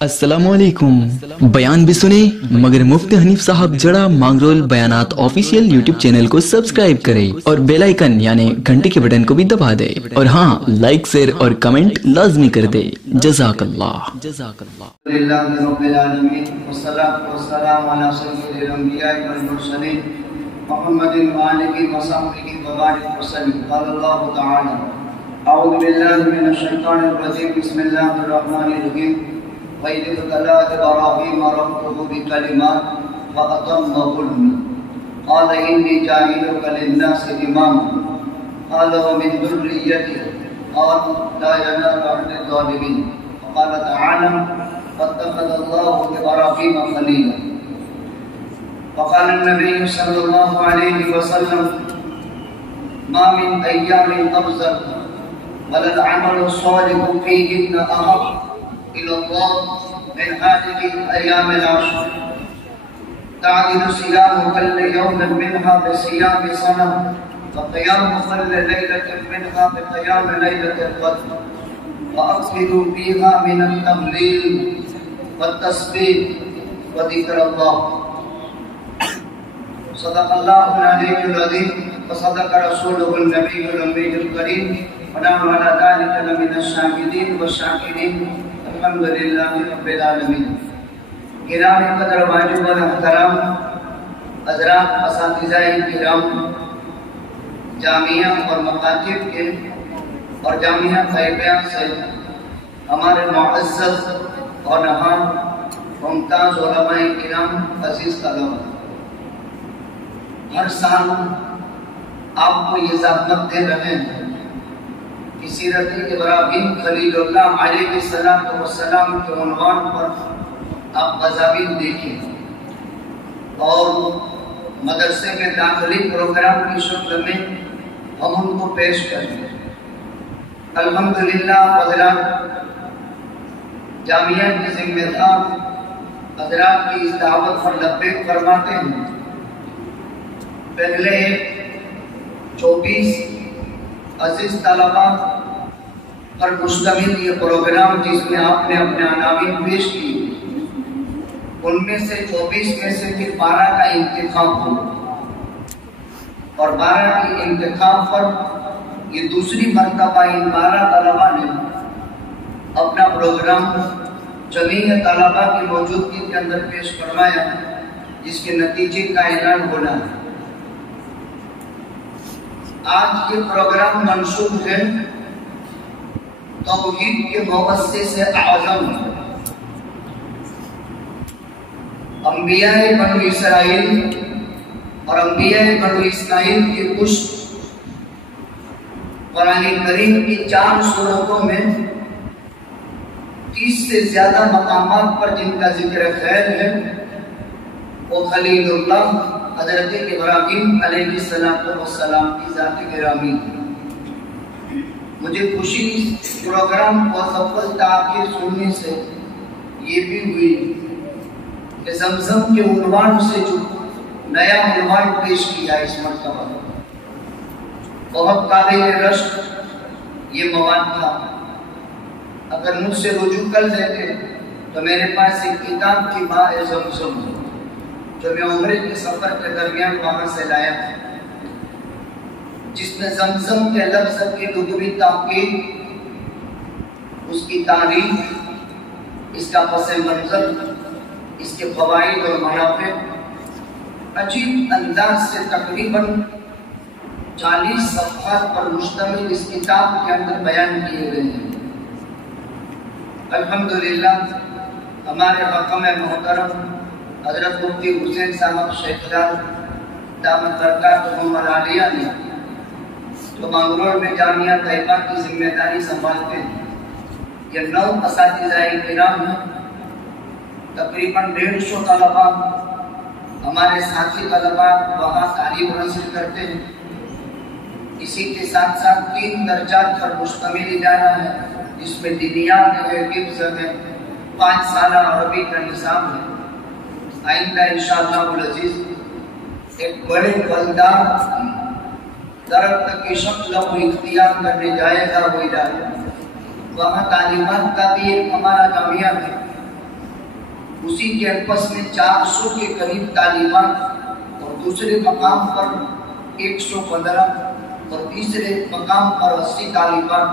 अस्सलामुअलैकुम। बयान भी सुने मगर मुफ्ती हनीफ साहब जड़ा मांगरोल बयानात ऑफिशियल यूट्यूब चैनल को सब्सक्राइब करें और बेल आइकन यानी घंटे के बटन को भी दबा दे और हाँ, लाइक शेयर और कमेंट लाजमी कर दे। जज़ाकल्लाह। وَإِذِ ابْتَلَىٰ إِبْرَاهِيمَ رَبُّهُ بِكَلِمَاتٍ فَأَتَمَّهُنَّ قَالَ إِنِّي جَاعِلُكَ لِلنَّاسِ إِمَامًا قَالَ وَمِن ذُرِّيَّتِي قَالَ لَا يَنَالُ عَهْدِ الظَّالِمِينَ وَقَالَ تَعَالَىٰ وَاتَّخَذَ اللَّهُ إِبْرَاهِيمَ خَلِيلًا وقال النبي صلى الله عليه وسلم ما من أيام أفضل ولا العمل الصالح فيهن أحب إلى الله من هذه الأيام العشر تعدل صيام كل يوم منها بصيام سنة وقيام كل ليلة منها بقيام ليلة القدر وأكثروا فيها من التهليل والتسبيح وذكر الله صدق الله العلي العظيم وصدق رسوله النبي الأمي الكريم ونحن على ذلك لمن الشاهدين والشاكرين الحمد لله رب العالمین۔ کرام قدر واجب و محترم حضرات، اساتذہ کرام، جامعہ اور مکاتب کے اور جامعہ طیبہ سے ہمارے معزز اور نہان ممتاز علماء کرام، عزیز طلبہ، ہر سال آپ کو یہ زحمت دے رہے ہیں کہ سیرت ابراہیم خلیل اللہ علیہ السلام کے عنوان پر آپ مضامین دیکھیں اور مدرسے میں داخلی پروگرام کی شکل میں ہم ان کو پیش کریں۔ الحمدللہ حضرات، جامعہ کے ذمہ دار حضرات کی اس دعوت پر لبیک فرماتے ہیں۔ پہلے 24 عزیز طلبہ پر مشتمل یہ پروگرام جس میں آپ نے اپنے عناوین پیش کی، ان میں سے 24 میں سے پھر 12 کا انتخاب ہوا اور 12 کے انتخاب پر یہ دوسری مرتبہ ان 12 طلبہ نے اپنا پروگرام جمیع طلبہ کی موجودگی کے اندر پیش فرمایا، جس کے نتیجے کا اعلان ہونا ہے۔ آج یہ پروگرام منسوب ہے توحید کے مؤسس اعظم انبیاء بنو اسرائیل اور انبیاء بنو اسماعیل کے پشت قرآن کریم کی 4 سورتوں میں 30 سے زیادہ مقامات پر جن کا ذکر خیر ہے، وہ خلیل اللہ حضرت ابراہیم علیہ السلام کی ذات گرامی۔ مجھے خوشی اس پروگرام کو سفل تاخیر سننے سے یہ بھی ہوئی کہ زمزم کے عنوان سے جو نیا عنوان پیش کیا اس مرتبہ بہت قابل رشک یہ مواد تھا۔ اگر مجھ سے رجوع کر دیتے تو میرے پاس ایک کتاب کی ماء زمزم جو میں عمرے کے سفر کے درمیان وہاں سے لایا تھا، جس میں زمزم کے لفظ کی لغوی تحقیق، اس کی تاریخ، اس کا پس منظر، اس کے فوائد اور منافع عجیب انداز سے تقریباً 40 صفحات پر مشتمل اس کتاب کے اندر بیان کیے گئے ہیں۔ الحمدللہ ہمارے حکم محترم حضرت مفتی حسین صاحب شیخدار دامت برکاتہم العالیہ نے جو مانگرول میں جامعہ طیبہ کی ذمہ داری سنبھالتے ہیں، یہ 9 اساتذہ کرام ہیں، تقریباً 150 طلبہ ہمارے ساتھی طلبہ وہاں تعلیم حاصل کرتے ہیں۔ اسی کے ساتھ ساتھ 3 درجات پر مشتمل ادارہ ہے، جس میں دینیات ہے، حفظ ہے، 5 سالہ عربی کا نصاب ہے۔ آئندہ انشاءاللہ العزیز ایک بڑے پھلدار درخت کی شکل کو اختیار کرنے جائے گا وہ ادارہ، وہاں تعلیمات کا بھی ایک ہمارا جامعہ ہے، उसी कैंपस में 400 के करीब तालिबान और दूसरे मकाम पर 115 और तीसरे मकाम पर 80 तालिबान,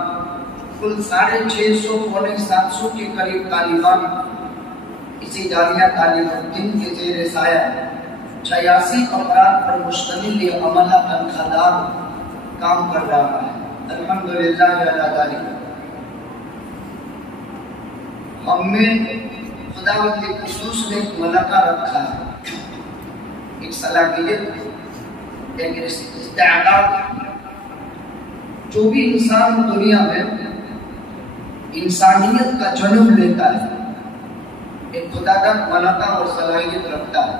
कुल 650 पौने 700 के करीब तालिबान इसी जामिया तालिमुद्दीन के ज़ेर साया 86 अफराद पर मुश्तमिल ये अमला तनख्वाहदार काम कर रहा है। अल्हम्दुलिल्लाह अला ज़ालिक। हमें खुदावंद के खुसूस ने एक मलका रखा है, एक सलाहियत, एक इस्तेदाद। जो भी इंसान दुनिया में इंसानियत का जन्म लेता है एक खुदा का मलका और सलाहियत रखता है।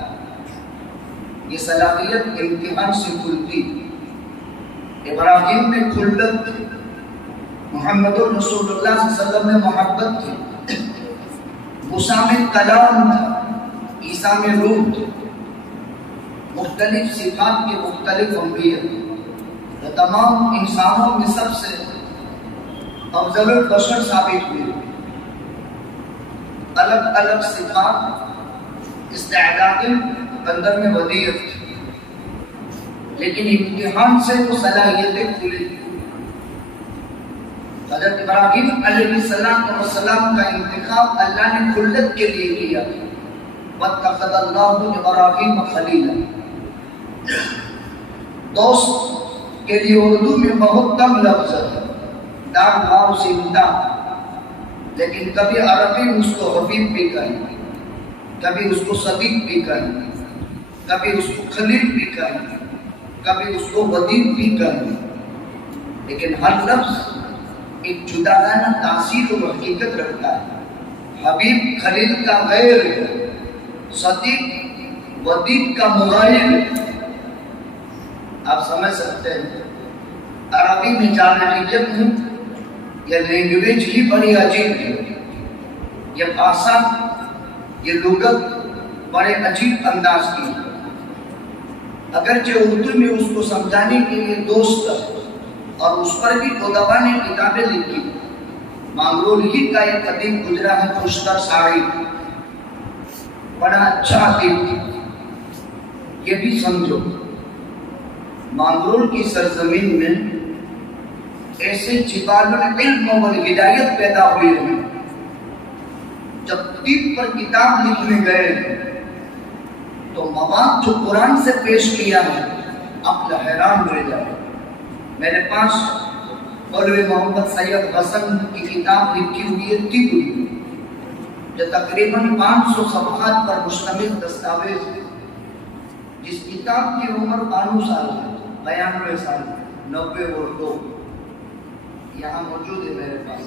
ये सलाहियत इम्तिहान से खुलती। इब्राहिम में खुल्लत थी, मोहम्मद रसूलुल्लाह सल्लल्लाहु अलैहि वसल्लम में मोहब्बत थी, मूसा में कलाम था, ईसा में रूह थी। मुख्तलिफ सिफात के मुख्तलिफ अंबिया, तो तमाम इंसानों में सबसे अफजलुल बशर साबित हुए। अलग अलग सिफात इस्तेदाद अंदर में वदीयत थी, लेकिन इम्तिहान से वो सलाहियतें खुली। हज़रत इब्राहिम अलैहिस्सलाम का इंतखाब अल्लाह ने खुल्लत के लिए किया। वत्तख़ज़ल्लाहु इब्राहीम खलीला। दोस्त के लिए उर्दू में बहुत कम लफ्ज़ है, दाम वाव सिमता, लेकिन कभी अरबी उसको हबीब भी कहें, कभी उसको सदीक भी कहें, कभी उसको खलील भी कहें, कभी उसको वदीद भी कहें, लेकिन हर लफ्ज़ एक जुदागाना तासीर और हकीकत रखता है। हबीब खलील का गैर है, सदीक वदीद का मुगायर है। आप समझ सकते हैं अरबी में जाना अजब है, यह लैंग्वेज ही बड़ी अजीब है, यह भाषा, ये लुगत बड़े अजीब अंदाज की है। अगरचे उर्दू में उसको समझाने के लिए दोस्त और उस पर भी गोदवा ने किताबें लिखी। मांगरोल ही का एक कदीम गुजरा है खुशतर शायरी, बड़ा अच्छा अदीब। ये भी समझो मांगरोल की सरजमीन में ऐसे जिबालुल इल्म वल हिदायत पैदा हुए हैं। जब तीब पर किताब लिखने गए तो मवाद जो कुरान से पेश किया है आप हैरान रह जाए। मेरे पास मौलवी मोहम्मद सैयद हसन की किताब लिखी हुई है तीब, जो तकरीबन 500 सफ़हात पर मुश्तमिल दस्तावेज है, जिस किताब की उम्र 92 साल है, 92 साल, 90 और 2 यहाँ मौजूद है मेरे पास।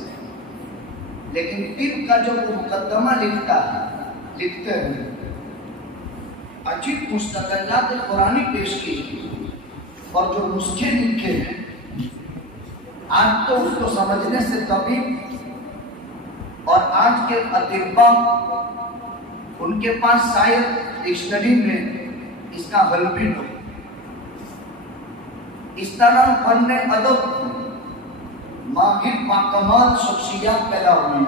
लेकिन तीब का जो मुकद्दमा लिखते हैं अजीब मुस्तक़िलात कुरानी पेश की और जो नुस्खे लिखे हैं आज तो उसको समझने से कभी और आज के अतिब्बा उनके पास शायद डिक्शनरी में इसका हल भी हो। इस तरह फन्ने अदब माहिर बाकमाल शख्सियत पैदा हुई,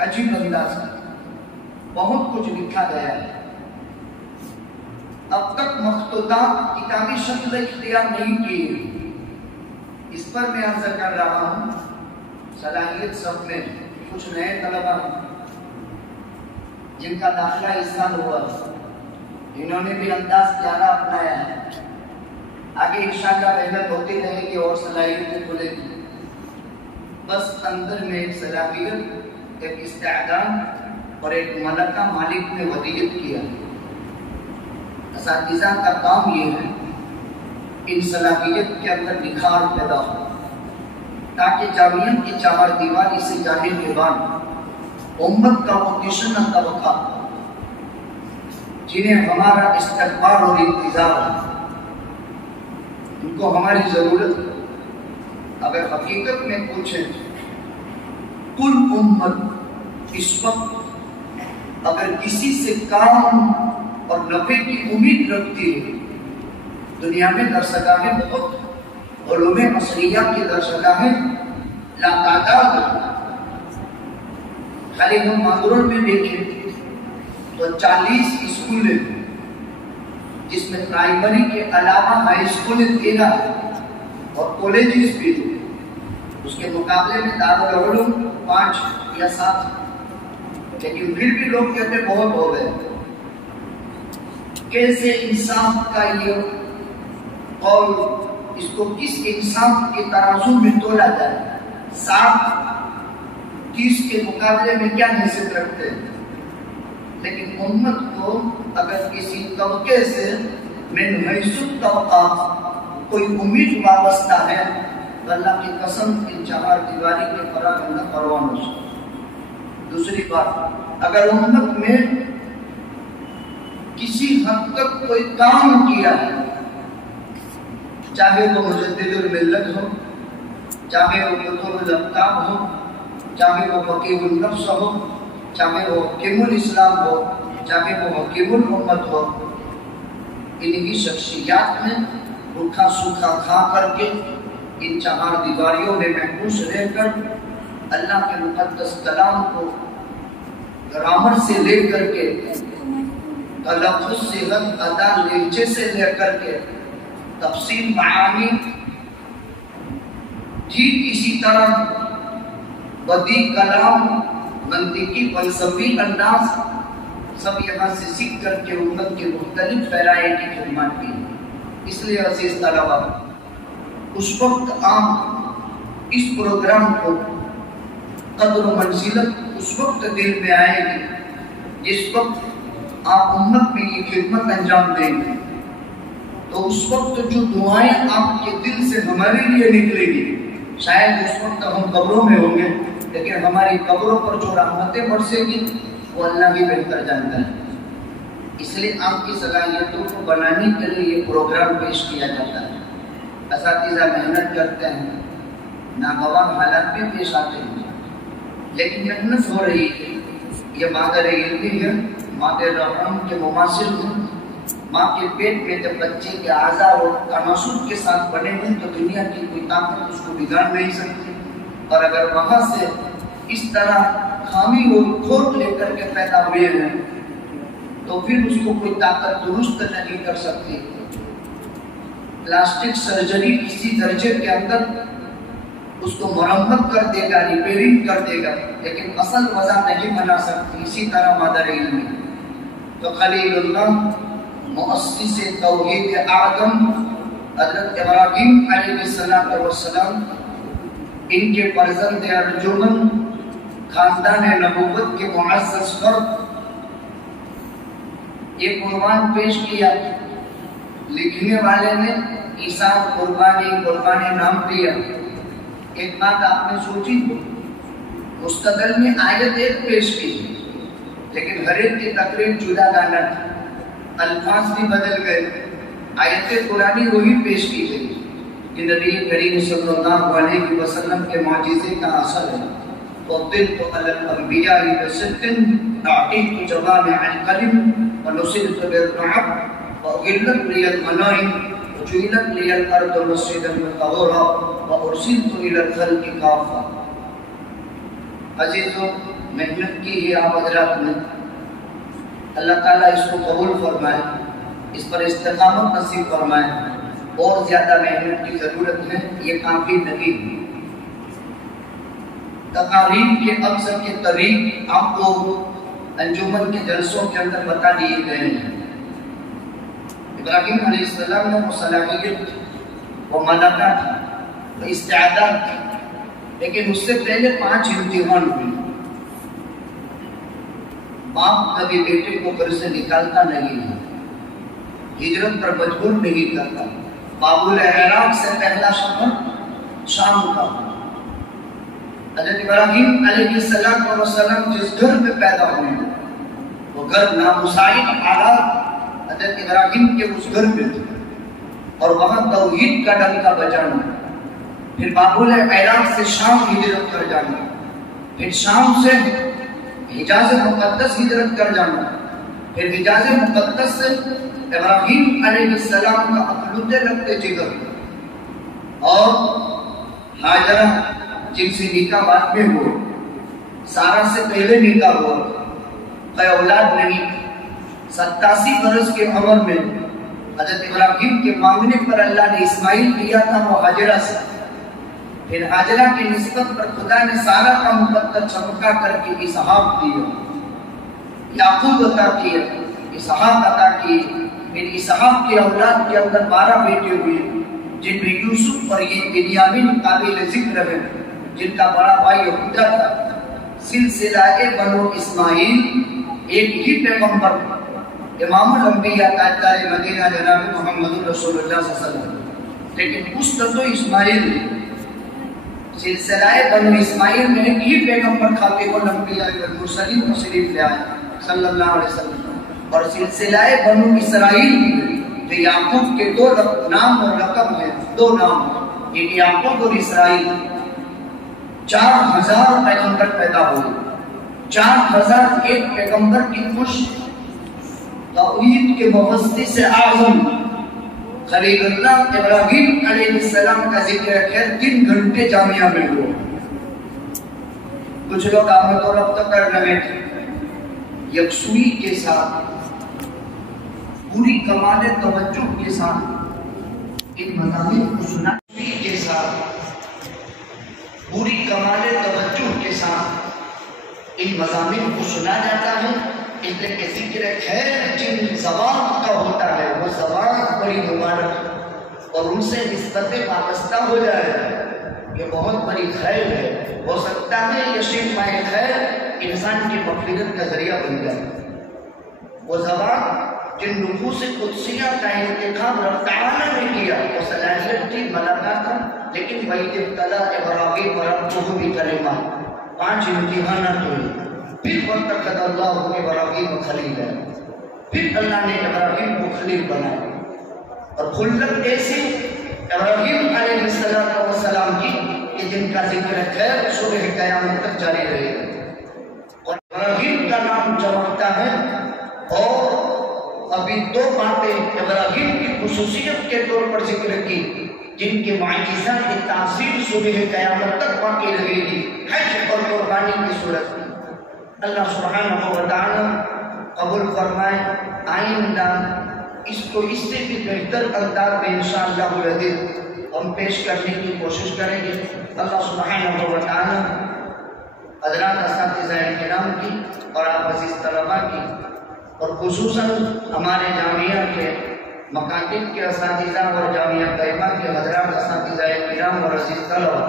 अजीब अंदाज में बहुत कुछ लिखा गया है। अब तक मखतूतात किताबी शक्ल इख्तियार नहीं की, इस पर मैं अर्ज कर रहा हूँ। सलाहियत सब में कुछ नए तलबा जिनका दाखिला इस साल हुआ, इन्होंने भी अंदाज प्यारा अपनाया है। आगे इंशाअल्लाह मेहनत होती रहेगी और सलाहियतें खुलेगी। बस अंदर में एक सलाहियत, एक इस्तेदाद और एक मलका मालिक ने वदीयत किया। असातिज़ा का काम ये है इन सलाहियत के अंदर निखार पैदा हो, ताकि जामिया की चार दीवारी से जाने के बाद उम्मत का वो किशन तबका जिन्हें हमारा इस्तक़बाल और इंतजार है, उनको हमारी जरूरत है। अगर हकीकत में पूछें कुल उम्मत इस वक्त अगर किसी से काम और नफे की उम्मीद रखती है, दुनिया में दरसगाहें बहुत, उलूमे असरिया की दरसगाहें लातादाद। खाली हम मांगरोल में देखें تو 40 स्कूलें, जिसमें प्राइमरी के अलावा हाई स्कूल 13 और कॉलेजेस भी, उसके मुकाबले में दारुल उलूम 5 या 7, लेकिन फिर भी लोग कहते बहुत हो गए। कैसे इंसाफ का ये और इसको किस इंसाफ के तराजू में तोला जाए? 7-30 के मुकाबले में क्या हैसियत रखते हैं? लेकिन उम्मत को अगर किसी तबके से मिन हैसुत तबक़ात कोई उम्मीद वाबस्ता है तो अल्लाह की कसम इन 4 दीवारी के परागंदा परवान हो। दूसरी बात, अगर उम्मत में किसी हद तक कोई काम किया है, चाहे वो मुजद्दिदुल मिल्लत हो, चाहे वो कुतुबुल अफ़ताब हो, चाहे वो फकीहुन नफ्स हो, चाहे वो हकीमुल इस्लाम हो, चाहे वो हकीमुल उम्मत हो, इन्हीं शख्सियात ने रूखा सूखा खा करके इन 4 दीवारियों में महफूज रहकर अल्लाह के मुक़द्दस कलाम को ग्रामर से लेकर के, तलफ़्फ़ुज़ सेहत अदा लहजे से लेकर के तफसील मानी, ठीक इसी तरह बदी कलाम, मंतिकी, फलसफी अंदाज सब यहाँ से सीख करके उम्मत के मुख्तलिफ फैराए की खिदमत की। इसलिए अज़ीज़ तलबा, उस वक्त आप इस प्रोग्राम को कद्र मंजिलत उस वक्त दिल में आएगी जिस वक्त आप उम्मत में ये खिदमत अंजाम देंगे। तो उस वक्त जो दुआएं आपके दिल से हमारे लिए निकलेगी, शायद उस वक्त हम कब्रों में होंगे, लेकिन हमारी कब्रों पर जो रहमतें बरसेगी वो अल्लाह भी बेहतर जानता है। इसलिए आपकी सलाहियतों को बनाने के लिए ये प्रोग्राम पेश किया जाता है। असातिज़ा मेहनत करते हैं, नागवार हालात भी पेश आते हैं, लेकिन मेहनत हो रही है। ये मादर इल्मी है, मादर रहम के मुमासिल है। माँ के पेट में जब बच्चे के आज़ा और तनासुब के साथ बने हैं तो दुनिया की कोई ताकत उसको बिगाड़ नहीं सकती। और अगर वहाँ से इस तरह खामी और खोट लेकर के पैदा हुए हैं तो फिर उसको कोई ताकत दुरुस्त नहीं कर सकती। प्लास्टिक सर्जरी किसी दर्जे के अंदर उसको मरम्मत कर देगा, रिपेयरिंग कर देगा, लेकिन असल वजह नहीं बना सकती। इसी तरह मादर इल्मी तो खलीलुल्लाह मुअस्सिसे तौहीद आदम हज़रत इब्राहीम अलैहिस्सलातु वस्सलाम, इनके फर्जंद अर्जुमन, खानदान नबूवत के मुअज़्ज़ज़ फर्द, ये कुर्बान पेश किया। लिखने वाले ने ईसा कुर्बानी नाम दिया। एक बात आपने सोची, मुस्तदल में आयत एक पेश की, लेकिन हर एक की तकरीर जुदा गाना था, अल्फाज भी बदल गए। आयत कुरानी वही पेश की गई कि नबी करीम सल्लल्लाहु अलैहि वसल्लम के मौजिज़े का असर है। फ़द्दिलतु अलल अंबिया बिसिद्क़िन अअतीतु जवामिअल कलिम व नुसिरतु बिर्रअब व उहिल्लत लियल मनाइम व जुइलत लियल अर्दु मस्जिदन व तहूरा व उरसिलतु इलल खल्क़ि काफ़ा। अज़ीज़ों, मेहनत की है आप हज़रात ने, अल्लाह ताला इसको कबूल फरमाए, इस पर इस्तिक़ामत नसीब फरमाए। और ज्यादा मेहनत की जरूरत है, ये काफी नहीं। तकारीर के अक्सर के तरीक आपको अंजुमन के जलसों के अंदर बता दिए गए हैं। इब्राहीम अलैहिस्सलाम ने वो सलाहियत, वो मलाका था, वो इस्तिआदात थी, लेकिन उससे पहले 5 इम्तिहान हुए। बाप कभी बेटे को घर से निकालता नहीं है, हिजरत पर मजबूर नहीं करता। बाबुल इराक से पहला सफर शाम का। हज़रत इब्राहीम अलैहिस्सलाम वसल्लम जिस घर में पैदा हुए वो घर नामुसाइद हालात हज़रत इब्राहीम के उस घर में थे और वहाँ तौहीद का डंका बजाना। फिर बाबुल इराक से शाम हिजरत कर जाना, फिर शाम से हिजाज़ मुक़द्दस हिजरत कर जाना, फिर हिजाज़ मुक़द्दस से इब्राहीम अलैहिस्सलाम का अक़लुते लगते जिगर और हाजरा जिनसे निकाह बाद में हुआ, सारा से पहले निकाह हुआ, कोई औलाद नहीं। 87 बरस की उम्र में हजरत इब्राहिम के मांगने पर अल्लाह ने इस्माइल दिया था, वो हाजरा से। फिर हाजरा की निस्बत पर खुदा ने सारा का मुकद्दर चमका करके इसहाक दिया, याकूब अता किए, इसहाक अता किए। फिर इसहाक के औलाद के अंदर 12 बेटे हुए, जिनमें यूसुफ और ये बिन्यामीन काबिल जिक्र है, जिनका बड़ा भाई यहूदा था। सिलसिलाए बनो इस्माइल एक ही पैगंबर इमामुल अंबिया ताजदार मदीना जनाब मोहम्मद रसूलुल्लाह सल्लल्लाहु अलैहि वसल्लम, लेकिन उस तो इस्माइल सिलसिलाए बनो इस्माइल में एक ही पैगंबर खातिमुल अंबिया वल मुरसलीन तशरीफ ले आए सल्लल्लाहु अलैहि वसल्लम। और सिलसिलाए बनो इसराइल जो याकूब के दो नाम और रकम है, दो नाम, एक याकूब और इसराइल। 4000 पैगंबर पैदा हुए, 4001 पैगंबर की खुश तौहीद के मुफस्सिस आज़म खलीलुल्लाह इब्राहिम अलैहिस्सलाम का जिक्र खैर 3 घंटे जामिया में हुआ। कुछ लोग आप तो रब्त कर रहे थे, यकसुई के साथ पूरी कमाल तवज्जो के साथ इन मज़ामीन को सुना के साथ पूरी कमाल तवज्जो के साथ इन मज़ामीन को सुना जाता है। इसलिए कि जिक्र खैर जिन ज़बान का होता है वो ज़बान बड़ी मुबारक और उनसे निस्बत वाबस्ता हो जाए, ये बहुत बड़ी खैर है। हो सकता है ये सिर्फ माए खैर इंसान की मग़फ़िरत का ज़रिया बन जाए। वो ज़बान जिन नुफूस कुदसिया का इंतखाब रब तआला ने किया, वो सलाहियत थी, मलाका था, लेकिन वही इब्तला इब्राहीम रब्बुहु बिकलिमा, 5 इम्तिहानात हुए। फिर वत्तखज़ल्लाहु इब्राहीम खलीला, फिर अल्लाह ने इब्राहीम को खलील बनाया। और खुल्लत ऐसी इब्राहीम अलैहिस्सलाम की कि जिनका जिक्र खैर सुबह क़यामत तक जारी रहेगा। और इब्राहीम का नाम चमकता है। और अभी 2 बातें इब्राहीम की खुसूसियत के तौर पर जिक्र की, जिनके मुआजिज़ा की तासीर सुबह क़यामत तक बाकी रहेगी, हज और कुर्बानी की सूरत में। अल्लाह सुब्हानहु व तआला कबूल फरमाए। आइंदा इसको इससे भी बेहतर अंदाज में इंशाअल्लाह हम पेश करने की कोशिश करेंगे। अल्लाह सुब्हानहु व तआला हज़रात असातिज़ाए किराम की और आप अज़ीज़ तलबा की और खुसूसन हमारे जामिया के मकातिब के असातिज़ा और जामिया तैयबा के हज़रात असातिज़ाए किराम और अज़ीज़ तलबा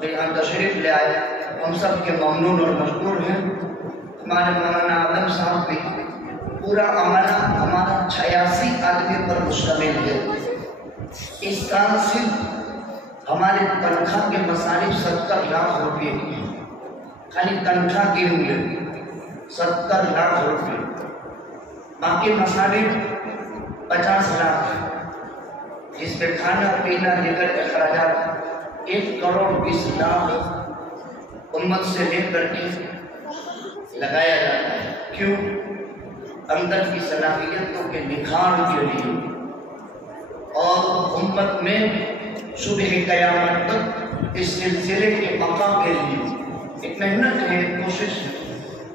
जो यहाँ तशरीफ़ ले आए, हम सब के ममनून और मशकूर हैं। हमारे मौलाना आदम साहब भी पूरा अमला हमारा 86 आदमी पर मुश्तमिल है। इस साल सिर्फ हमारे तनख्वाह के मसारिफ 70 लाख रुपये की हैं, खाली तनख्वाह गिन ले 70 लाख रुपये, बाकी मसारिफ 50 लाख, जिसमें खाना पीना दीगर अखराजात 1 करोड़ 20 लाख उम्मत से लेकर के लगाया जाता है। क्यों? अंदर की सलाहियतों के निखार के लिए और उम्मत में सुबह क़यामत तक इस सिलसिले के बका के लिए एक मेहनत है, कोशिश है।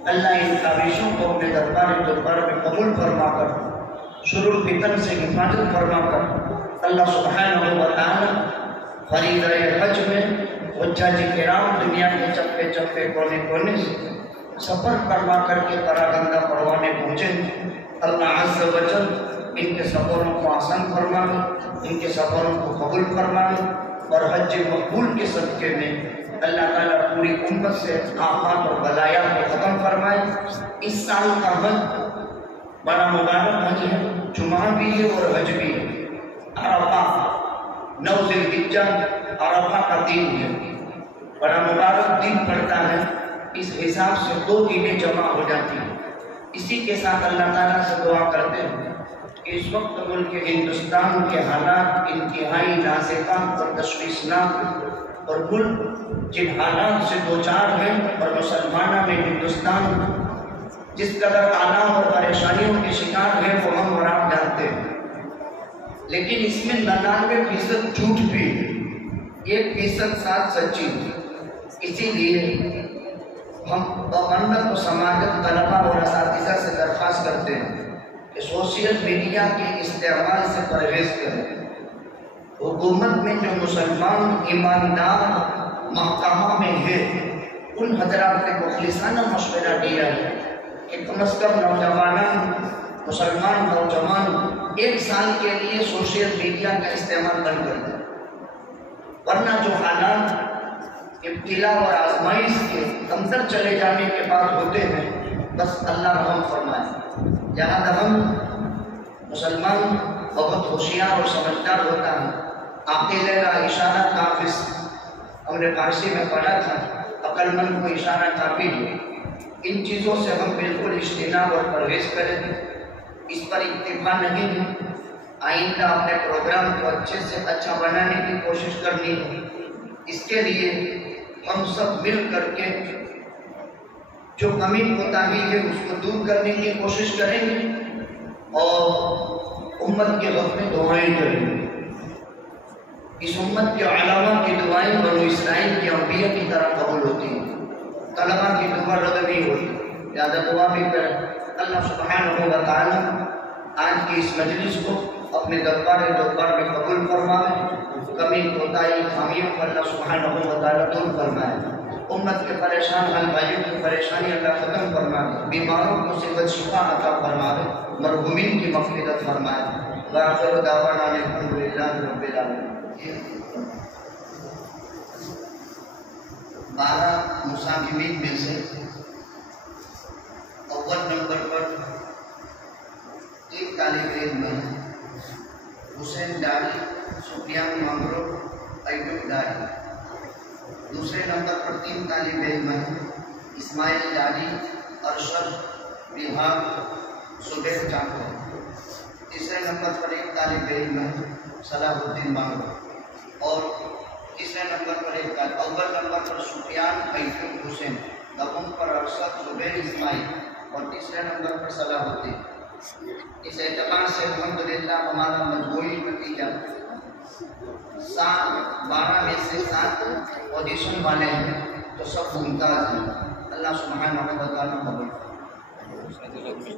अल्लाह इन काविशों को अपने दरबार में कबूल फरमा कर, शुरू फितन से हिफाजत फरमा कर, अल्लाह सुब्हानहु व तआला फरीज़ाए हज में हुज्जाज किराम दुनिया के चप्पे चप्पे कोने कोने से सफ़र करवा करके परागंदा परवाने पहुँचे। अल्लाह अज़्ज़ व जल इनके सफ़रों को आसान फरमा, इनके सफ़रों को कबूल फरमा और हज मकबूल के सदक़े में अल्लाह ताला पूरी उम्मत से आफात और बलाया को ख़त्म फरमाए। इस साल का हज बड़ा मुबारक हज है, जुमा भी है और हज भी है। अरफा 9 ज़िलहिज्जा अरफा का दिन है, बड़ा मुबारक दिन पड़ता है। इस हिसाब से 2 दीनें जमा हो जाती हैं। इसी के साथ अल्लाह ताला से दुआ करते हैं कि इस वक्त मुल्क हिंदुस्तान के हालात इंतहाई नाज़िक और तशवीशनाक और मुल्क जिन हालात से दो चार हैं और मुसलमाना में हिंदुस्तान जिस कदर आलाम और परेशानियों के शिकार हैं वो हम और आप जानते हैं। लेकिन इसमें 99% झूठ भी है, 1% साथ सच्ची। इसीलिए हम बमन्नत समाजत तलबा और असातिज़ा سوشل میڈیا کے استعمال سے پرہیز کریں۔ حکومت میں جو مسلمان ایماندار محکمہ میں ہے ان حضرات نے مخلصانہ مشورہ دیا ہے کہ کم از کم مسلمان نوجوان 1 سال کے لیے سوشل میڈیا کا استعمال بند کر دیں، ورنہ جو حالات ابتلا اور آزمائش کے اندر چلے جانے کے بعد ہوتے ہیں بس اللہ رحم فرمائے۔ جہاں ہم مسلمان بہت ہوشیار اور سمجھدار ہوتا ہے، عاقل کا اشارہ کافی، ہم نے فارسی میں پڑھا تھا عقل مند کو اشارہ کافی ہے۔ ان چیزوں سے ہم بالکل اجتناب اور پرہیز کریں، اس پر اکتفا نہیں ہے۔ آئندہ اپنے پروگرام کو اچھے سے اچھا بنانے کی کوشش کرنی ہے۔ اس کے لیے ہم سب مل کر کے جو کمی کوتاہی ہے اس کو دور کرنے کی کوشش کریں گے اور امت کے حق میں دعائیں کریں گے۔ اس امت کے علماء کی دعائیں بنو اسرائیل کے انبیاء کی طرح قبول ہوتی ہیں، طلباء کی دعا رد نہیں ہوتی، زیادہ دعا بھی کریں۔ اللہ سبحانہ و تعالی آج کی اس مجلس کو اپنے دربار میں قبول فرمائے، کمی کوتاہی خامیوں کو اللہ سبحانہ و تعالی دور فرمائے، امت کے پریشان حال بھائیوں کی پریشانی اللہ ختم فرمائے، بیماروں کو صحت شفا عطا فرمائے، مرحومین کی مغفرت فرمائے۔ وآخر دعوانا الحمدللہ رب العالمین۔ 12 مساہمین میں سے اول نمبر پر ایک طالب علم ہے، حسین ڈاری، سفیان مامرو، ایوب ڈاری۔ دوسرے نمبر پر 3 طالب علم ہیں، اسماعیل ڈاری، ارشد، بہار، زبیر چاکو۔ تیسرے نمبر پر ایک طالب علم ہے، صلاح الدین مامرو، اور تیسرے نمبر پر ایک طالب، اول نمبر پر سفیان ایوب حسین، دوم پر ارشد، زبیر، اسماعیل، اور تیسرے نمبر پر صلاح الدین۔ اس اعتبار سے الحمدللہ ہمارا مجموعی نتیجہ 12 میں سے 7 پوزیشن والے ہیں، تو سب ممتاز ہیں۔ اللہ سبحانہ و تعالیٰ قبول کرے۔